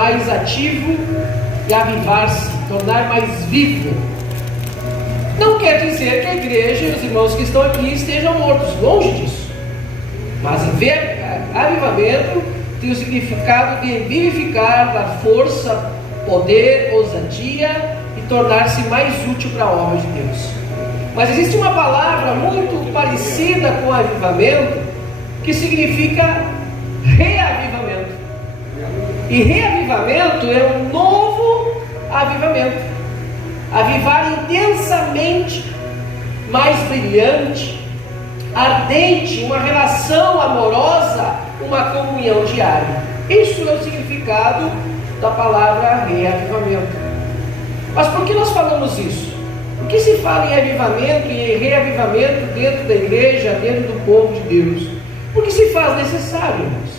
mais ativo e avivar-se, tornar mais vivo. Não quer dizer que a igreja e os irmãos que estão aqui estejam mortos, longe disso. Mas avivamento tem o significado de vivificar, dar força, poder, ousadia e tornar-se mais útil para a obra de Deus. Mas existe uma palavra muito parecida com avivamento, que significa reavivamento. E reavivamento é um novo avivamento. Avivar intensamente, mais brilhante, ardente, uma relação amorosa, uma comunhão diária. Isso é o significado da palavra reavivamento. Mas por que nós falamos isso? Por que se fala em avivamento e em reavivamento dentro da igreja, dentro do povo de Deus? Porque se faz necessário, irmãos.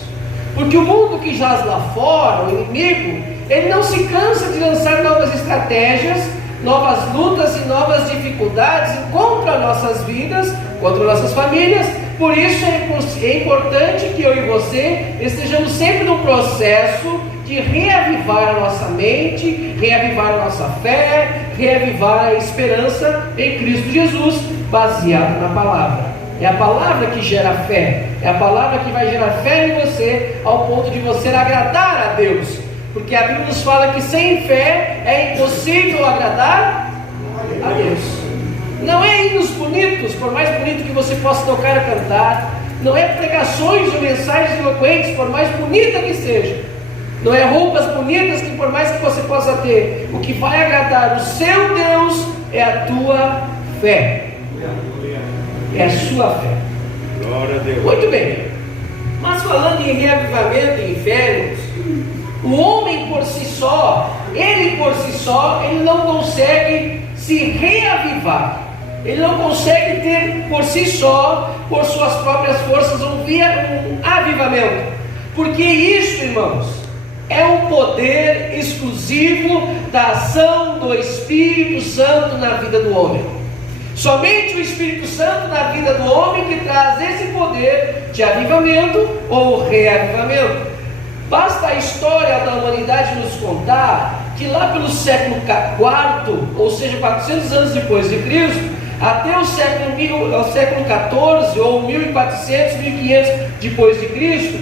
Porque o mundo que jaz lá fora, o inimigo, ele não se cansa de lançar novas estratégias, novas lutas e novas dificuldades contra nossas vidas, contra nossas famílias. Por isso é importante que eu e você estejamos sempre no processo de reavivar a nossa mente, reavivar a nossa fé, reavivar a esperança em Cristo Jesus, baseado na palavra. É a palavra que gera fé, é a palavra que vai gerar fé em você, ao ponto de você agradar a Deus. Porque a Bíblia nos fala que sem fé é impossível agradar a Deus. Não é hinos bonitos, por mais bonito que você possa tocar e cantar. Não é pregações ou mensagens eloquentes, por mais bonita que seja. Não é roupas bonitas que por mais que você possa ter. O que vai agradar o seu Deus é a tua fé. É a sua fé. Glória a Deus. Muito bem. Mas falando em reavivamento e em fé, o homem por si só, ele não consegue se reavivar. Ele não consegue ter por si só, por suas próprias forças, um avivamento. Porque isso, irmãos, é um poder exclusivo da ação do Espírito Santo na vida do homem. Somente o Espírito Santo na vida do homem que traz esse poder de avivamento ou reavivamento. Basta a história da humanidade nos contar que lá pelo século IV, ou seja, 400 anos depois de Cristo, até o século XIV, ou 1400, 1500 depois de Cristo,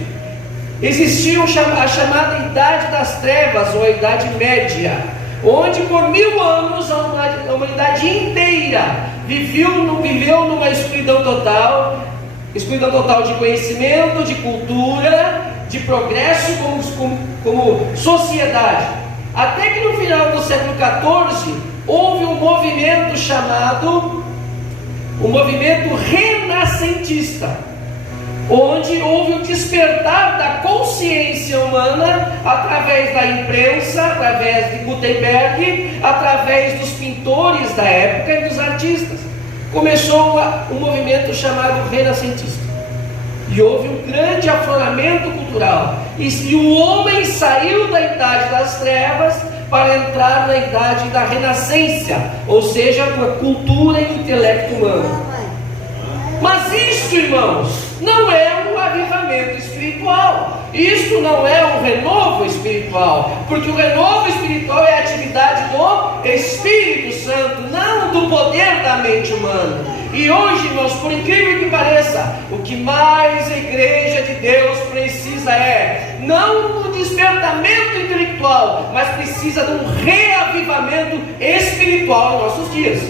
existia a chamada Idade das Trevas, ou a Idade Média, onde por 1000 anos a humanidade inteira viveu numa escuridão total de conhecimento, de cultura, de progresso como sociedade. Até que no final do século XIV houve um movimento chamado o movimento renascentista, onde houve o despertar da consciência humana através da imprensa, através de Gutenberg, através dos pintores da época e dos artistas. Começou um movimento chamado renascentista. E houve um grande afloramento cultural. E o homem saiu da idade das trevas para entrar na idade da renascença, ou seja, com a cultura e o intelecto humano. Mas isso, irmãos, não é um avivamento espiritual. Isso não é um renovo espiritual. Porque o renovo espiritual é a atividade do Espírito Santo, não do poder da mente humana. E hoje, irmãos, por incrível que pareça, o que mais a igreja de Deus precisa não um despertamento intelectual, mas precisa de um reavivamento espiritual em nossos dias.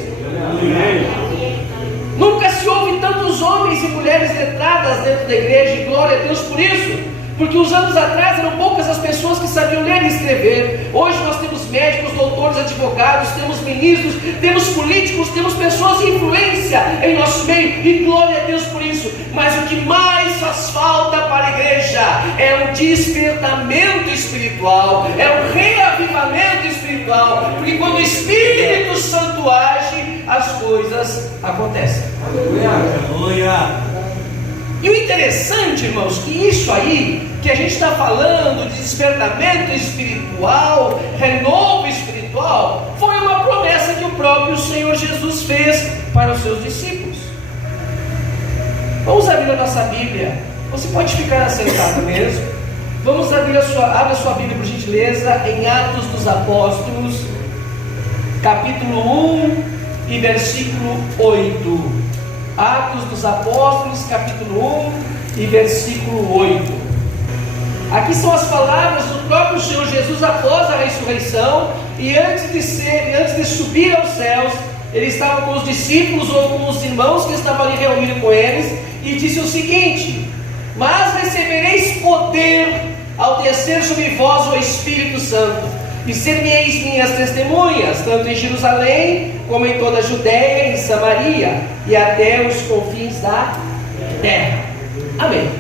Nunca se ouve tantos homens e mulheres letradas dentro da igreja, e glória a Deus por isso. Porque uns anos atrás eram poucas as pessoas que sabiam ler e escrever. Hoje nós temos médicos, doutores, advogados, temos ministros, temos políticos, temos pessoas de influência em nosso meio, e glória a Deus por isso. Mas o que mais faz falta para a igreja é um despertamento espiritual, é um reavivamento espiritual. Porque quando o Espírito Santo age, as coisas acontecem. Aleluia. E o interessante, irmãos, que isso aí que a gente está falando de despertamento espiritual, renovo espiritual, foi uma promessa que o próprio Senhor Jesus fez para os seus discípulos. Vamos abrir a nossa Bíblia. Você pode ficar assentado mesmo. Vamos abrir abra a sua Bíblia, por gentileza, em Atos dos Apóstolos, capítulo 1 e versículo 8. Atos dos Apóstolos, capítulo 1 e versículo 8. Aqui são as palavras do próprio Senhor Jesus após a ressurreição, e antes de subir aos céus, ele estava com os discípulos ou com os irmãos que estavam ali reunidos com eles, e disse o seguinte: mas recebereis poder ao descer sobre vós o Espírito Santo, e ser-me-eis minhas testemunhas, tanto em Jerusalém, como em toda a Judéia, em Samaria, e até os confins da terra. Amém.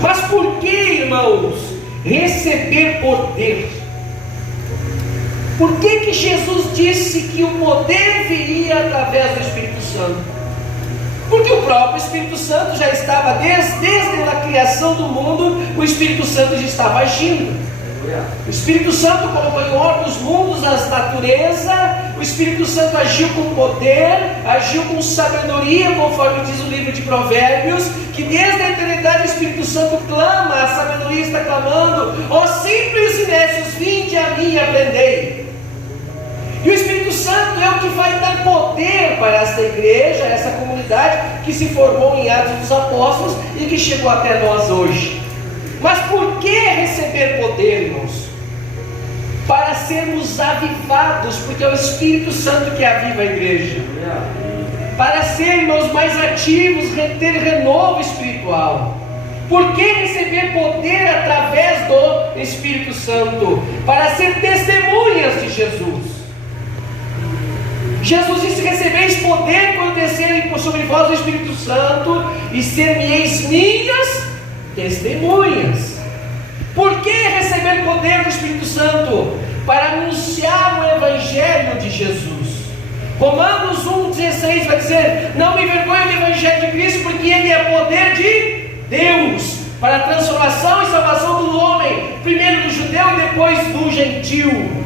Mas por que, irmãos, receber poder? Por que Jesus disse que o poder viria através do Espírito Santo? Porque o próprio Espírito Santo já estava, desde a criação do mundo, o Espírito Santo já estava agindo. O Espírito Santo colocou em ordem os mundos, as naturezas. O Espírito Santo agiu com poder, agiu com sabedoria, conforme diz o livro de Provérbios, que desde a eternidade o Espírito Santo clama, a sabedoria está clamando: ó simples e nécios, vinde a mim e aprendei. E o Espírito Santo é o que vai dar poder para esta igreja, essa comunidade que se formou em Atos dos Apóstolos e que chegou até nós hoje. Mas por que receber poder, irmãos? Para sermos avivados, porque é o Espírito Santo que aviva a igreja. Para ser, irmãos, mais ativos, ter renovo espiritual. Por que receber poder através do Espírito Santo? Para ser testemunhas de Jesus. Jesus disse: recebeis poder quando descerem sobre vós o Espírito Santo, e ser-me-eis minhas testemunhas. Por que receber poder do Espírito Santo? Para anunciar o Evangelho de Jesus. Romanos 1,16 vai dizer: não me envergonho do Evangelho de Cristo, porque ele é poder de Deus para a transformação e salvação do homem, primeiro do judeu e depois do gentil.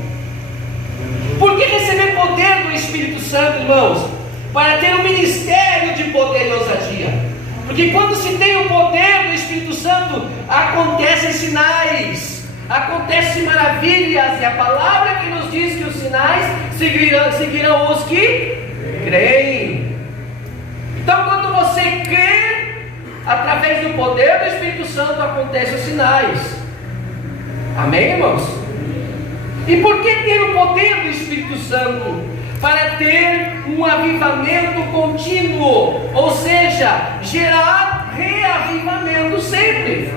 Por que receber poder do Espírito Santo, irmãos? Para ter um ministério de poder e ousadia. Porque quando se tem o poder do Espírito Santo, acontecem sinais, acontecem maravilhas, e a palavra que nos diz que os sinais seguirão os que creem. Então, quando você crê, através do poder do Espírito Santo, acontecem os sinais. Amém, irmãos? E por que ter o poder do Espírito Santo? Para ter um avivamento contínuo, ou seja, gerar reavivamento sempre.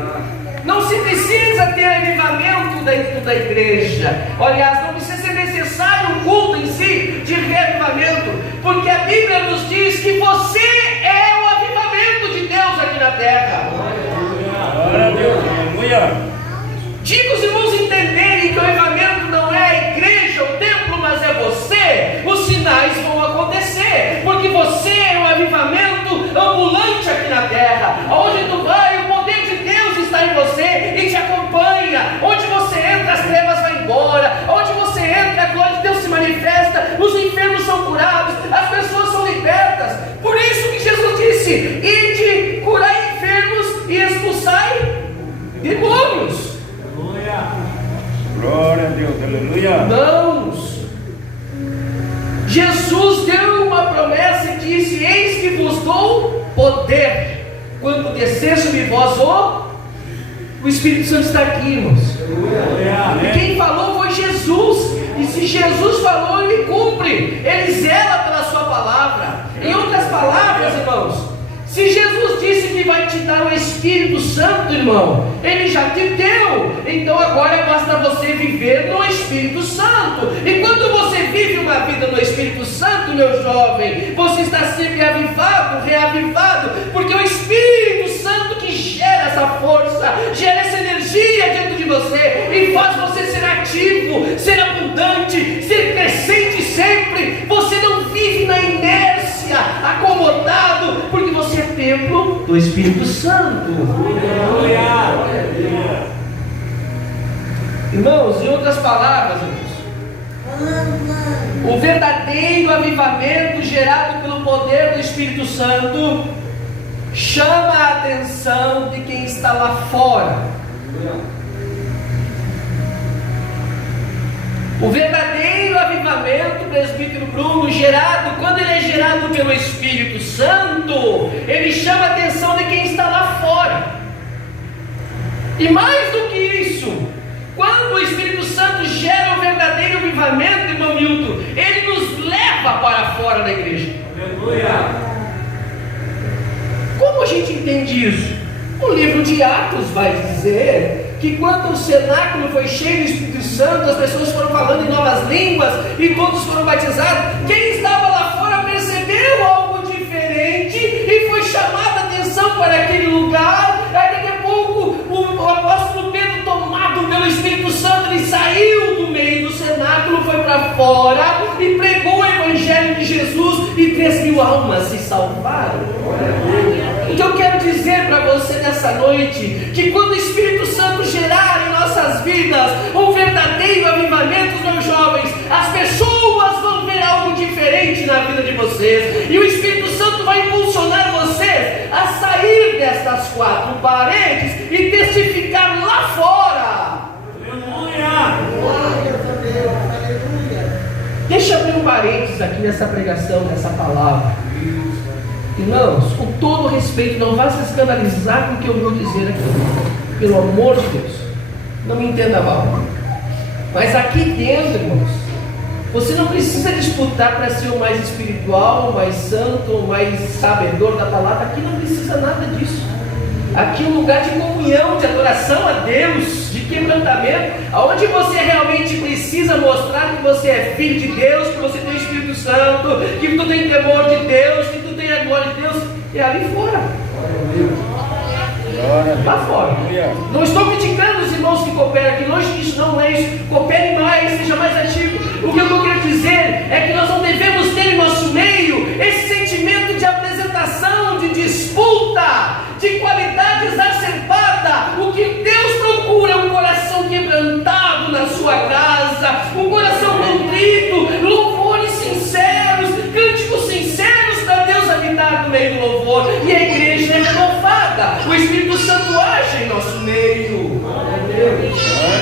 Não se precisa ter avivamento dentro da igreja. Aliás, não precisa ser necessário um culto em si de reavivamento, porque a Bíblia nos diz que você é o avivamento de Deus aqui na terra. Glória a Deus, aleluia. Diga os irmãos entenderem que o avivamento não é a igreja, o templo, mas é você. Os sinais vão acontecer, porque você é um avivamento ambulante aqui na terra. Onde tu vai, o poder de Deus está em você e te acompanha. Onde você entra, as trevas vão embora. Onde você entra, a glória de Deus se manifesta. Os enfermos são curados, as pessoas são libertas. Por isso que Jesus disse: ide, curai enfermos e expulsai demônios. Glória a Deus, aleluia. Irmãos, Jesus deu uma promessa e disse: eis que vos dou poder quando descer sobre vós o Espírito Santo está aqui, irmãos. E quem falou foi Jesus. E se Jesus falou, ele cumpre, ele zela pela sua palavra. Em outras palavras, irmãos, se Jesus disse que vai te dar o Espírito Santo, irmão, ele já te deu. Então agora basta você viver no Espírito Santo. E quando você vive uma vida no Espírito Santo, meu jovem, você está sempre avivado, reavivado, porque o Espírito Santo que gera essa força, gera essa energia dentro de você e faz você ser ativo, ser abundante, ser crescente sempre. Você não vive na inércia, acomodado, porque você é templo do Espírito Santo. Irmãos, em outras palavras, o verdadeiro avivamento gerado pelo poder do Espírito Santo chama a atenção de quem está lá fora. O verdadeiro avivamento, presbítero Bruno, quando ele é gerado pelo Espírito Santo, ele chama a atenção de quem está lá fora. E mais do que isso, quando o Espírito Santo gera o verdadeiro avivamento, irmão Milton, ele nos leva para fora da igreja. Aleluia! Como a gente entende isso? O livro de Atos vai dizer que quando o cenáculo foi cheio do Espírito Santo, as pessoas foram falando em novas línguas e todos foram batizados. Quem estava lá fora percebeu algo diferente e foi chamada a atenção para aquele lugar. Daqui a pouco o apóstolo Pedro, tomado pelo Espírito Santo, ele saiu do meio do cenáculo, foi para fora e pregou o Evangelho de Jesus e 3.000 almas se salvaram. O que eu quero dizer para você nessa noite, que quando o Espírito Santo gerar em nossas vidas um verdadeiro avivamento, meus jovens, as pessoas vão ver algo diferente na vida de vocês, e o Espírito Santo vai impulsionar vocês a sair destas 4 paredes e testificar lá fora. Aleluia! Deixa eu abrir um parênteses aqui nessa pregação, nessa palavra. Irmãos, com todo respeito, não vá se escandalizar com o que eu vou dizer aqui, pelo amor de Deus, não me entenda mal, mas aqui dentro, irmãos, você não precisa disputar para ser o mais espiritual, o mais santo, o mais sabedor da palavra. Aqui não precisa nada disso. Aqui é um lugar de comunhão, de adoração a Deus, de quebrantamento, onde você realmente precisa mostrar que você é filho de Deus, que você tem Espírito Santo, que tu tem temor de Deus, que tu tem a glória de Deus, é ali fora. Lá fora. Não estou criticando os irmãos que cooperam aqui, longe disso, não é isso. Coopere mais, seja mais ativo. O que eu quero dizer é que nós não devemos ter em nosso meio esse sentimento de apresentação, de disputa, de qualidade exacerbada. O que Deus procura é um coração quebrantado na sua casa, um coração contrito, louvores sinceros, cânticos sinceros para Deus habitar no meio do louvor. E a igreja é renovada, o Espírito Santo age em nosso meio.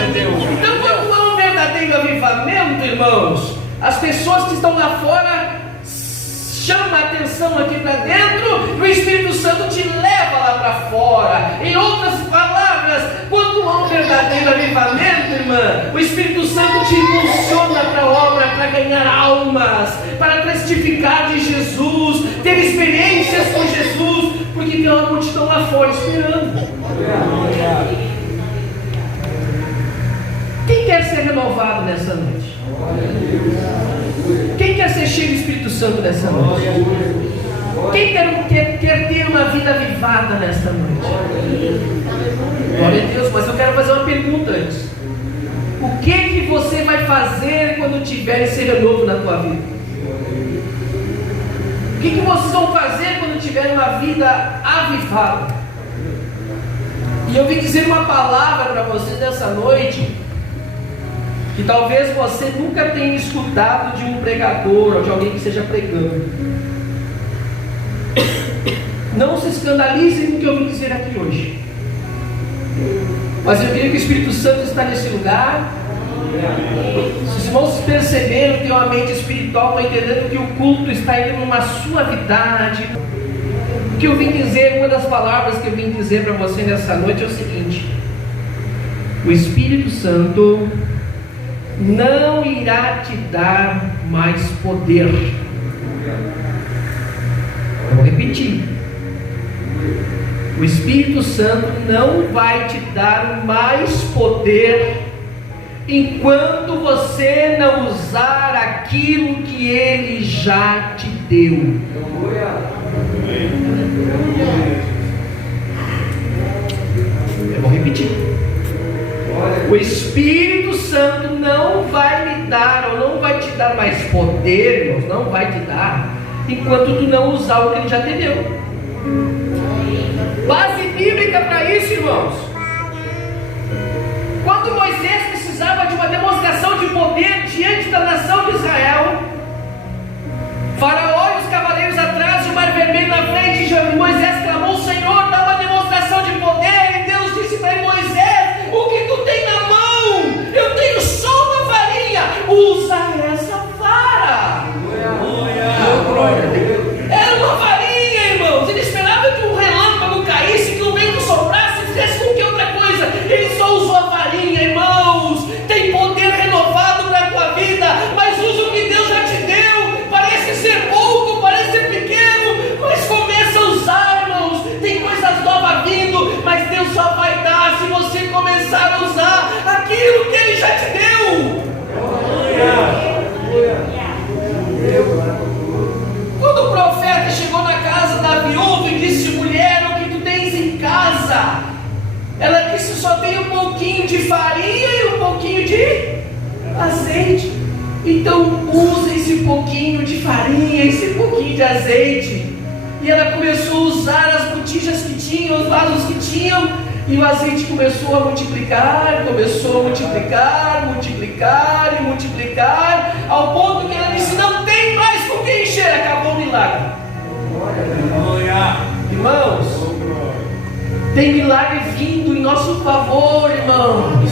Então, quando há um verdadeiro avivamento, irmãos, as pessoas que estão lá fora chamam a atenção aqui para dentro, e o Espírito Santo te leva lá para fora. Em outras palavras, quando há um verdadeiro avivamento, irmã, o Espírito Santo te impulsiona para a obra, para ganhar almas, para testificar de Jesus, ter experiências com Jesus, porque tem uma multidão lá fora esperando. Quem quer ser renovado nessa noite? Quem quer ser cheio do Espírito Santo nessa noite? Quem quer ter uma vida avivada nesta noite? Glória a Deus, mas eu quero fazer uma pergunta antes. O que você vai fazer quando tiver esse renovo na tua vida? O que vocês vão fazer quando tiverem uma vida avivada? E eu vim dizer uma palavra para vocês nessa noite, que talvez você nunca tenha escutado de um pregador ou de alguém que esteja pregando. Não se escandalizem com o que eu vim dizer aqui hoje, mas eu creio que o Espírito Santo está nesse lugar. Se os irmãos perceberam, tem uma mente espiritual, estão entendendo que o culto está indo numa suavidade. O que eu vim dizer, uma das palavras que eu vim dizer para você nessa noite é o seguinte: o Espírito Santo não irá te dar mais poder. Vou repetir: o Espírito Santo não vai te dar mais poder enquanto você não usar aquilo que Ele já te deu. Eu vou repetir: o Espírito Santo não vai me dar, ou não vai te dar mais poder, irmãos, não vai te dar, enquanto tu não usar o que Ele já te deu. Base bíblica para isso, irmãos. Quando Moisés precisava de uma demonstração de poder diante da nação de Israel, Faraó e os cavaleiros atrás, o mar vermelho na frente, Moisés clamou: Senhor, dá uma demonstração de poder. E Deus disse para ele: Moisés, Azeite. Então usa esse pouquinho de farinha, esse pouquinho de azeite. E ela começou a usar as botijas que tinham, os vasos que tinham, e o azeite começou a multiplicar, multiplicar e multiplicar, ao ponto que ela disse: não tem mais com que encher. Acabou o milagre. Irmãos, tem milagre vindo em nosso favor, irmãos.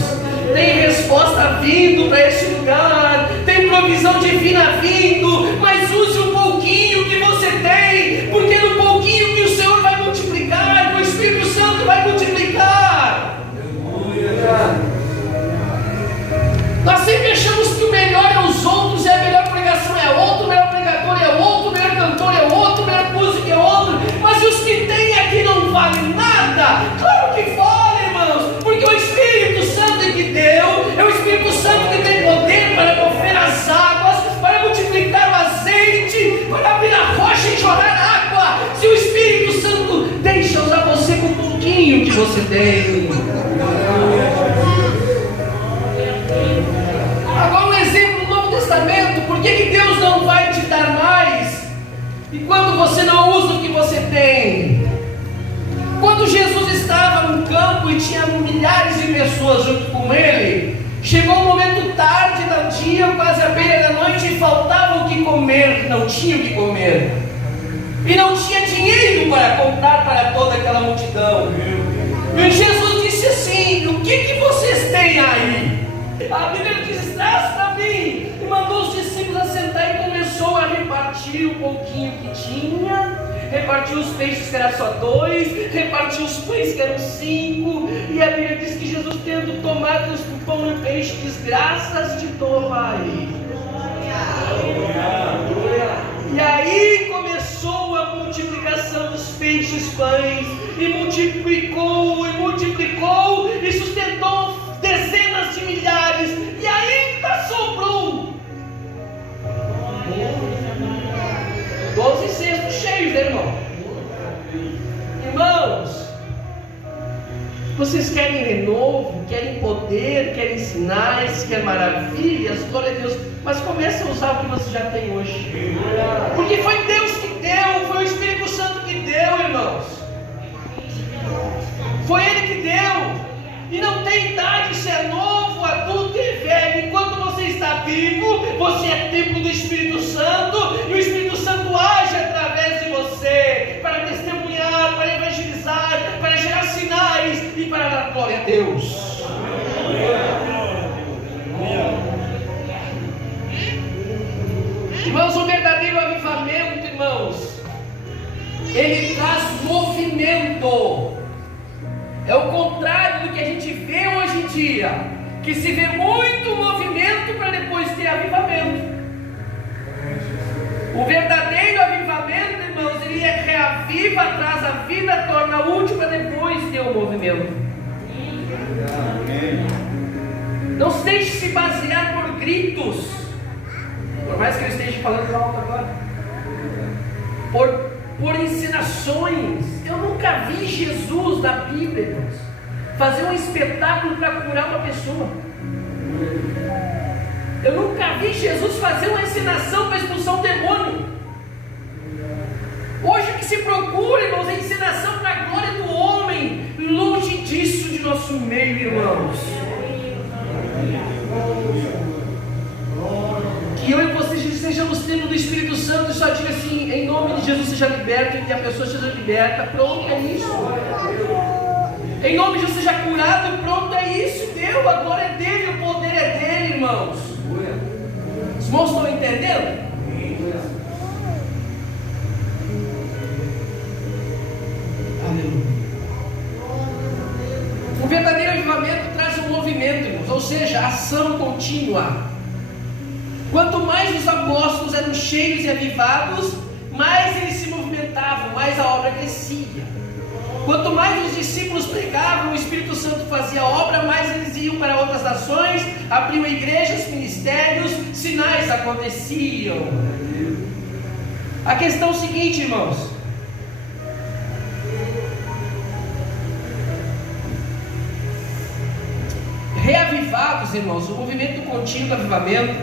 Tem resposta vindo para este lugar, tem provisão divina vindo, mas use o pouquinho que você tem, porque no pouquinho que o Senhor vai multiplicar, o Espírito Santo vai multiplicar. Nós sempre achamos que o melhor é os outros, é a melhor pregação é outro, o melhor pregador é outro, o melhor cantor é outro, o melhor música é outro, mas os que tem aqui não valem nada. Claro que vale, irmãos, porque o Espírito Santo que deu, é o Espírito Santo que tem poder para mover as águas, para multiplicar o azeite, para abrir a rocha e jorrar água. Se o Espírito Santo deixa usar você com um pouquinho que você tem. Agora um exemplo no Novo Testamento. Por que Deus não vai te dar mais enquanto você não usa o que você tem? Quando Jesus estava no campo e tinha milhares de pessoas junto com ele, chegou um momento tarde do dia, quase à beira da noite, e faltava o que comer, não tinha o que comer, e não tinha dinheiro para comprar para toda aquela multidão. E Jesus disse assim: o que vocês têm aí? A Bíblia diz: traz para mim. E mandou os discípulos assentar e começou a repartir o pouquinho que tinha. Repartiu os peixes que eram só 2, repartiu os pães que eram 5, e a Bíblia diz que Jesus, tendo tomado o pão e o peixe, diz: graças te dou aí. E aí começou a multiplicação dos peixes, pães, e multiplicou, e sustentou dezenas de milhares, e ainda sobrou 12 cestos cheios, irmão. Irmãos, vocês querem renovo, querem poder, querem sinais, querem maravilhas, glória a Deus, mas comece a usar o que você já tem hoje, porque foi Deus que deu, foi o Espírito Santo que deu, irmãos. Foi Ele que deu. E não tem idade se é novo, adulto e velho. Enquanto você está vivo, você é templo do Espírito Santo, e o Espírito Santo age através de você para testemunhar, para evangelizar, para gerar sinais e para dar glória a Deus. Irmãos, o verdadeiro avivamento, irmãos, ele traz movimento. É o contrário do que a gente vê hoje em dia, que se vê muito movimento para depois ter avivamento. O verdadeiro avivamento, irmãos, ele reaviva, traz a vida, torna útil para depois ter o movimento. Não se deixe se basear por gritos, por mais que eu esteja falando alto agora, por ensinações. Eu nunca vi Jesus na Bíblia, irmãos, fazer um espetáculo para curar uma pessoa. Eu nunca vi Jesus fazer uma ensinação para expulsar um demônio. Hoje o que se procura, irmãos, é ensinação para a glória do homem. Longe disso de nosso meio, irmãos. Que eu e vocês sejamos templo do Espírito Santo e só diga assim: em nome de Jesus seja liberto, e que a pessoa seja liberta. Pronto, é isso. Em nome de Jesus seja curado. Pronto, é isso. Deu, a glória é dele, o poder é dele, irmãos. Os irmãos estão entendendo? Aleluia. O verdadeiro avivamento traz um movimento, irmãos, ou seja, ação contínua. Quanto mais os apóstolos eram cheios e avivados, mais eles se movimentavam, mais a obra crescia. Quanto mais os discípulos pregavam, o Espírito Santo fazia a obra, mais eles iam para outras nações, abriam igrejas, ministérios, sinais aconteciam. A questão é o seguinte, irmãos: reavivar avivados, irmãos, o movimento contínuo do avivamento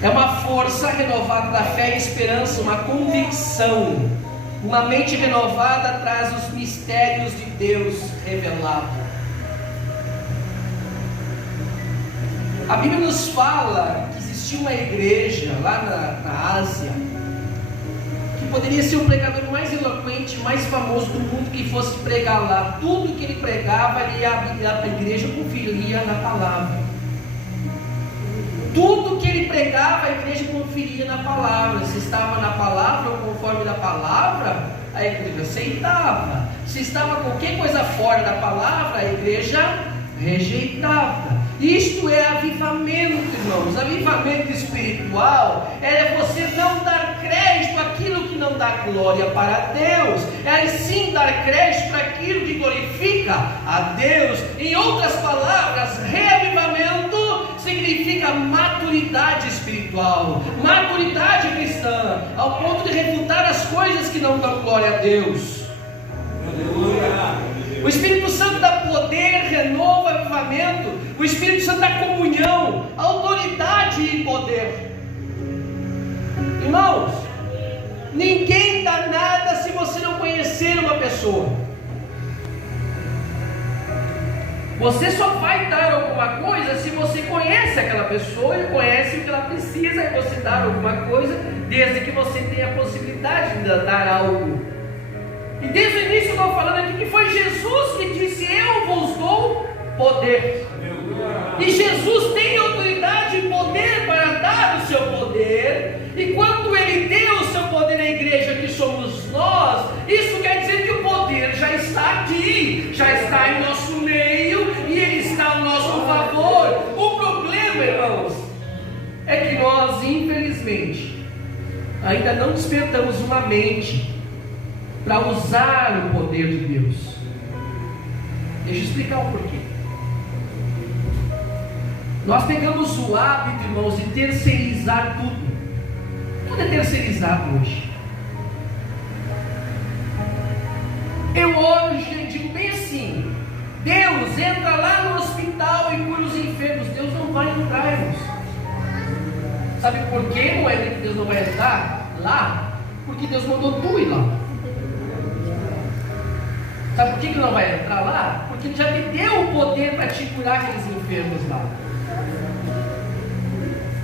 é uma força renovada da fé e esperança, uma convicção, uma mente renovada traz os mistérios de Deus revelados. A Bíblia nos fala que existia uma igreja lá na Ásia, que poderia ser o pregador mais eloquente, mais famoso do mundo, que fosse pregar lá. Tudo que ele pregava, a igreja conferia na palavra. Tudo que ele pregava, a igreja conferia na palavra. Se estava na palavra ou conforme da palavra, a igreja aceitava. Se estava qualquer coisa fora da palavra, a igreja rejeitava. Isto é avivamento, irmãos. Avivamento espiritual é você não dar crédito àquilo que não dá glória para Deus, é sim dar crédito para aquilo que glorifica a Deus. Em outras palavras, reavivamento significa maturidade espiritual, maturidade cristã, ao ponto de refutar as coisas que não dão glória a Deus. Aleluia. O Espírito Santo dá poder, renova, avivamento. O Espírito Santo dá comunhão, autoridade e poder. Irmãos, ninguém dá nada se você não conhecer uma pessoa. Você só vai dar alguma coisa se você conhece aquela pessoa e conhece o que ela precisa, e você dar alguma coisa, desde que você tenha a possibilidade de dar algo. E desde o início eu estou falando aqui que foi Jesus que disse: eu vos dou poder. E Jesus tem autoridade e poder para dar o seu poder. E quando Ele deu o seu poder à igreja, que somos nós, isso quer dizer que o poder já está aqui, já está em nosso meio, e Ele está ao nosso favor. O problema, irmãos, é que nós, infelizmente, ainda não despertamos uma mente para usar o poder de Deus. Deixa eu explicar o porquê. Nós pegamos o hábito, irmãos, de terceirizar tudo. Tudo é terceirizado hoje. Eu hoje digo bem assim: Deus entra lá no hospital e cura os enfermos. Deus não vai entrar, irmãos. Sabe por que não é que Deus não vai entrar lá? Porque Deus mandou tu ir lá. Sabe por que não vai entrar lá? Porque Ele já te deu o poder para te curar aqueles enfermos lá.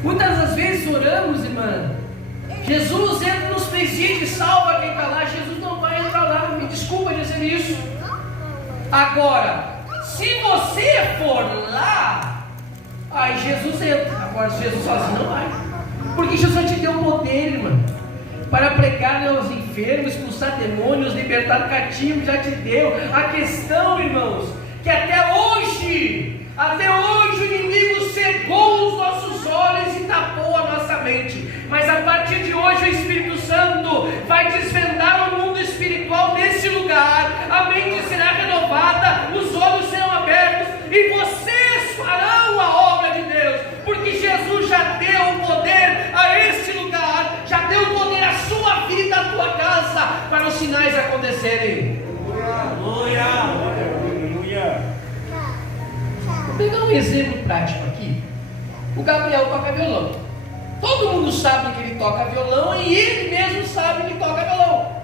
Muitas das vezes oramos, irmã, Jesus entra nos presídios, salva quem está lá. Jesus não vai entrar lá, me desculpa dizer isso. Agora, se você for lá, aí Jesus entra. Agora, se Jesus sozinho não vai, porque Jesus já te deu o poder, irmã, para pregar aos enfermos, expulsar demônios, libertar cativos, já te deu. A questão, irmãos, que até hoje o inimigo cegou os nossos olhos e tapou a nossa mente. Mas a partir de hoje o Espírito Santo vai desvendar o mundo espiritual nesse lugar. A mente será renovada, os olhos serão abertos e vocês farão a obra de Deus, porque Jesus já deu o poder a esse lugar, já deu o poder à sua vida, à tua casa, para os sinais acontecerem. Aleluia. Aleluia. Vou pegar um exemplo prático aqui. O Gabriel toca violão. Todo mundo sabe que ele toca violão e ele mesmo sabe que toca violão.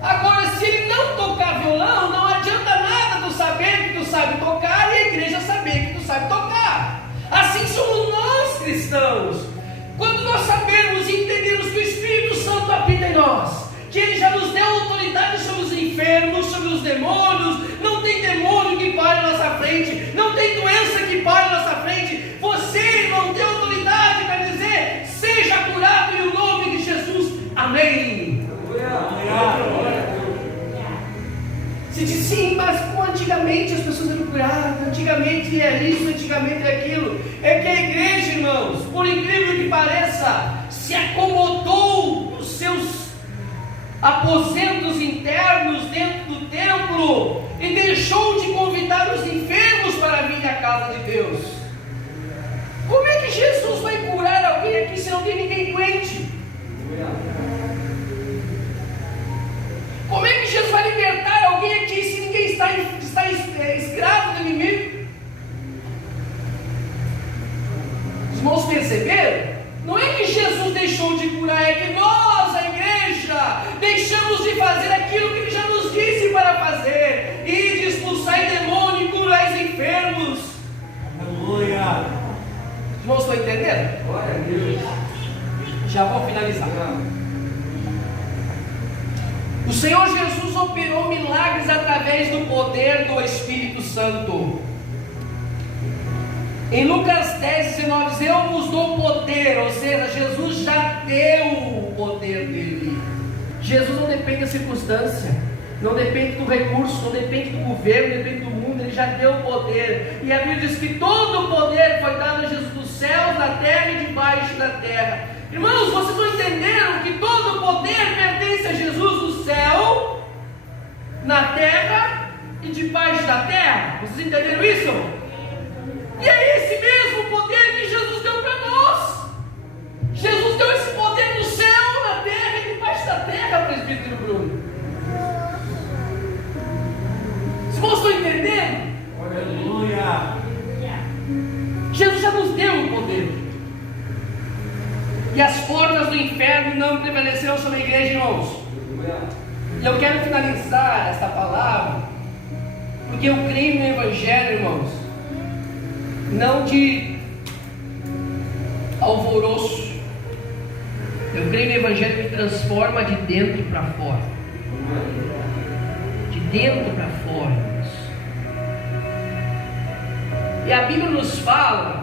Agora, se ele não tocar violão, não adianta nada tu saber que tu sabe tocar e a igreja saber que tu sabe tocar. Assim somos nós, cristãos. Quando nós sabemos e entendemos que o Espírito Santo habita em nós, que Ele já nos deu autoridade sobre os enfermos, sobre os demônios. Não tem demônio que pare à nossa frente, não tem doença que pare à nossa frente. Você, irmão, tem autoridade para dizer: seja curado em o nome de Jesus. Amém. Se diz sim, mas antigamente as pessoas eram curadas, antigamente é isso, antigamente é aquilo. É que a igreja, irmãos, por incrível que pareça, se acomodou nos seus aposentos internos dentro do templo e deixou de convidar os enfermos para vir à casa de Deus. Como é que Jesus vai curar alguém aqui se não tem ninguém doente? Como é que Jesus vai libertar alguém aqui se ninguém está escravo do inimigo? Irmãos, perceberam? Não é que Jesus deixou de curar, é que nós, a igreja, deixamos de fazer aquilo que Ele já nos disse para fazer, e de expulsar demônio e curar os enfermos. Aleluia. Irmãos, estão entendendo? Glória a Deus. Já vou finalizar. O Senhor Jesus operou milagres através do poder do Espírito Santo. Em Lucas 10, 19 diz: eu vos dou poder, ou seja, Jesus já deu o poder dele. Jesus não depende da circunstância, não depende do recurso, não depende do governo, não depende do mundo, Ele já deu o poder. E a Bíblia diz que todo o poder foi dado a Jesus dos céus, da terra e debaixo da terra. Irmãos, vocês não entenderam que todo o poder pertence a Jesus no céu, na terra e debaixo da terra? Vocês entenderam isso? E é esse mesmo poder que Jesus deu para nós. Jesus deu esse poder no céu, na terra e debaixo da terra, presbítero Bruno. Os irmãos estão entendendo? Aleluia. Jesus já nos deu o poder. E as portas do inferno não prevaleceram sobre a igreja, irmãos. E eu quero finalizar esta palavra, porque eu creio no Evangelho, irmãos, não de alvoroço. Eu creio no Evangelho que transforma de dentro para fora. De dentro para fora, irmãos. E a Bíblia nos fala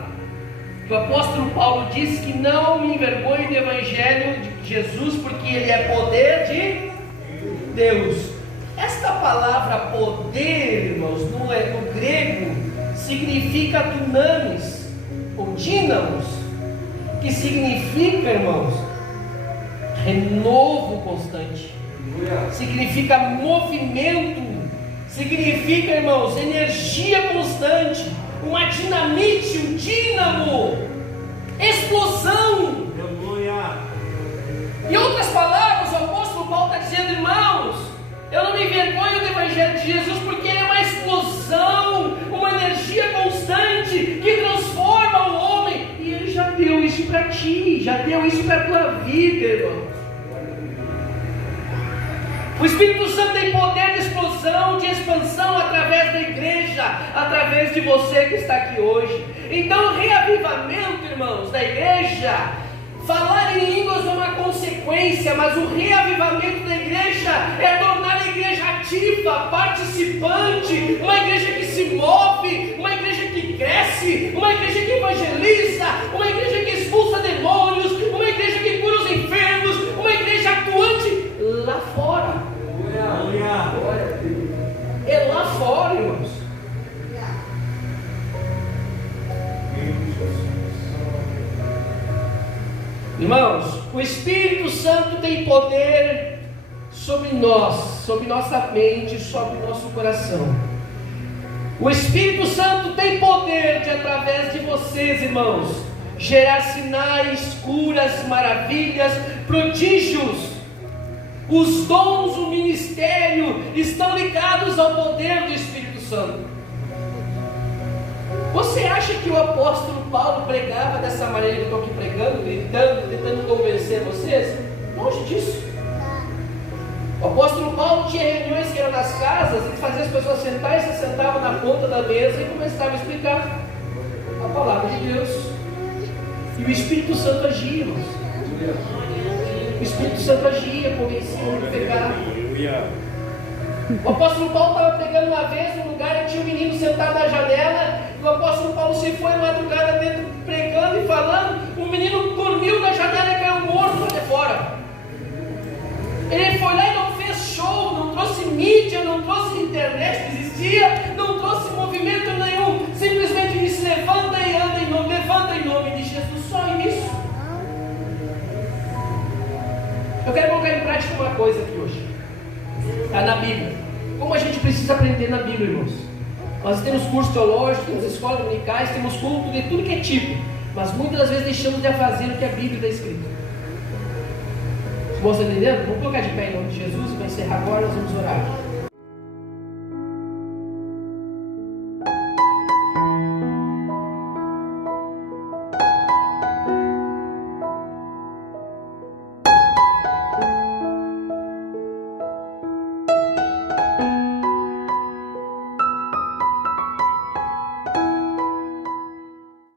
que o apóstolo Paulo diz que não me envergonhe do Evangelho de Jesus, porque ele é poder de Deus. Esta palavra poder, irmãos, no grego, significa dunamis, ou dínamos, que significa, irmãos, renovo constante, significa movimento, significa, irmãos, energia constante, uma dinamite, um dínamo, explosão. Em outras palavras, o apóstolo Paulo está dizendo: irmãos, eu não me envergonho do Evangelho de Jesus, porque ele é uma explosão, uma energia constante que transforma o homem. E ele já deu isso para ti, já deu isso para a tua vida, irmão. O Espírito Santo tem poder de explosão, de expansão através da igreja, através de você que está aqui hoje. Então, o reavivamento, irmãos, da igreja, falar em línguas é uma consequência, mas o reavivamento da igreja é tornar a igreja ativa, participante, uma igreja que se move, uma igreja que cresce, uma igreja que evangeliza, uma igreja que expulsa demônios, uma igreja que cura os enfermos, uma igreja atuante lá fora. É lá fora, irmãos. Irmãos, o Espírito Santo tem poder sobre nós, sobre nossa mente, sobre nosso coração. O Espírito Santo tem poder de, através de vocês, irmãos, gerar sinais, curas, maravilhas, prodígios. Os dons, o ministério estão ligados ao poder do Espírito Santo. Você acha que o apóstolo Paulo pregava dessa maneira que eu estou aqui pregando, gritando, tentando convencer vocês? Longe disso. O apóstolo Paulo tinha reuniões que eram nas casas, ele fazia as pessoas sentar e se sentava na ponta da mesa e começava a explicar a palavra de Deus. E o Espírito Santo agia, irmãos. O Espírito Santo agia, convencia o homem do pecado. O apóstolo Paulo estava pregando uma vez num lugar e tinha um menino sentado na janela. E o apóstolo Paulo se foi madrugada dentro, pregando e falando. O menino dormiu na janela e caiu morto até fora. Ele foi lá e não fez show, não trouxe mídia, não trouxe internet que existia, não trouxe movimento nenhum. Simplesmente disse: levanta e anda em nome de Jesus. Só isso. Eu quero colocar em prática uma coisa aqui hoje. Está na Bíblia. Como a gente precisa aprender na Bíblia, irmãos? Nós temos cursos teológicos, temos escolas dominicais, temos culto de tudo que é tipo, mas muitas das vezes deixamos de fazer o que a Bíblia está escrita. Vocês estão entendendo? Vamos colocar de pé em nome de Jesus e para encerrar agora nós vamos orar.